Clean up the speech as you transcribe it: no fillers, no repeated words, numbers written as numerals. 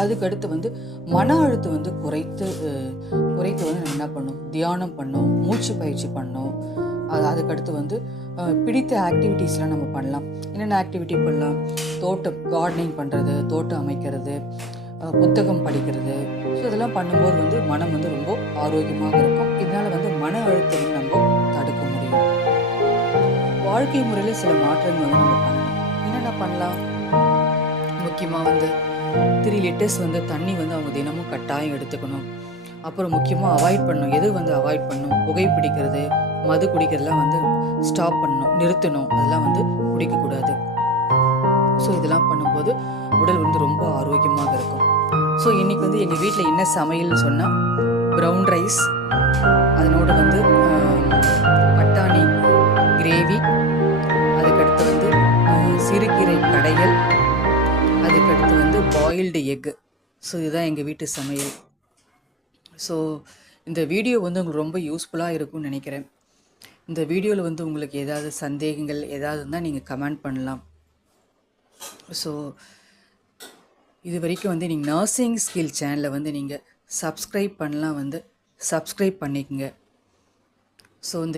அதுக்கடுத்து வந்து மன அழுத்தம் வந்து குறைத்து வந்து நம்ம என்ன பண்ணோம், தியானம் பண்ணோம், மூச்சு பயிற்சி பண்ணோம். அதுக்கடுத்து வந்து பிடித்த ஆக்டிவிட்டீஸ்லாம் நம்ம பண்ணலாம். என்னென்ன ஆக்டிவிட்டி பண்ணலாம்? தோட்டம் கார்டனிங் பண்ணுறது, தோட்டம் அமைக்கிறது, புத்தகம் படிக்கிறது. ஸோ இதெல்லாம் பண்ணும்போது வந்து மனம் வந்து ரொம்ப ஆரோக்கியமாக இருக்கும். இதனால் வந்து மன அழுத்தம் நம்ம தடுக்க முடியும். வாழ்க்கை முறையில் சில மாற்றங்கள் வந்து நம்ம பண்ணலாம். என்னென்ன பண்ணலாம்? முக்கியமாக வந்து 3 லிட்டர்ஸ் வந்து தண்ணி வந்து அவங்க தினமும் கட்டாயம் எடுத்துக்கணும். அப்புறம் முக்கியமாக அவாய்ட் பண்ணணும். எது வந்து அவாய்ட் பண்ணணும்? புகை பிடிக்கிறது, மது குடிக்கிறதுலாம் வந்து ஸ்டாப் பண்ணணும், நிறுத்தணும். அதெல்லாம் வந்து குடிக்கக்கூடாது. ஸோ இதெல்லாம் பண்ணும்போது உடல் வந்து ரொம்ப ஆரோக்கியமாக இருக்கும். ஸோ இன்றைக்கி வந்து எங்கள் வீட்டில் என்ன சமையல்னு சொன்னால் ப்ரௌன் ரைஸ், அதனோட வந்து பட்டாணி கிரேவி, அதுக்கடுத்து வந்து சிறுகீரை கடையல், அதுக்கடுத்து வந்து பாயில்டு எக்கு. ஸோ இதுதான் எங்கள் வீட்டு சமையல். ஸோ இந்த வீடியோ வந்து உங்களுக்கு ரொம்ப யூஸ்ஃபுல்லாக இருக்கும்னு நினைக்கிறேன். இந்த வீடியோவில் வந்து உங்களுக்கு ஏதாவது சந்தேகங்கள் ஏதாவது இருந்தால் நீங்கள் கமெண்ட் பண்ணலாம். ஸோ இது வரைக்கும் வந்து நீங்கள் நர்சிங் ஸ்கில் சேனலை வந்து நீங்கள் சப்ஸ்கிரைப் பண்ணலாம், வந்து சப்ஸ்கிரைப் பண்ணிக்கங்க. ஸோ இந்த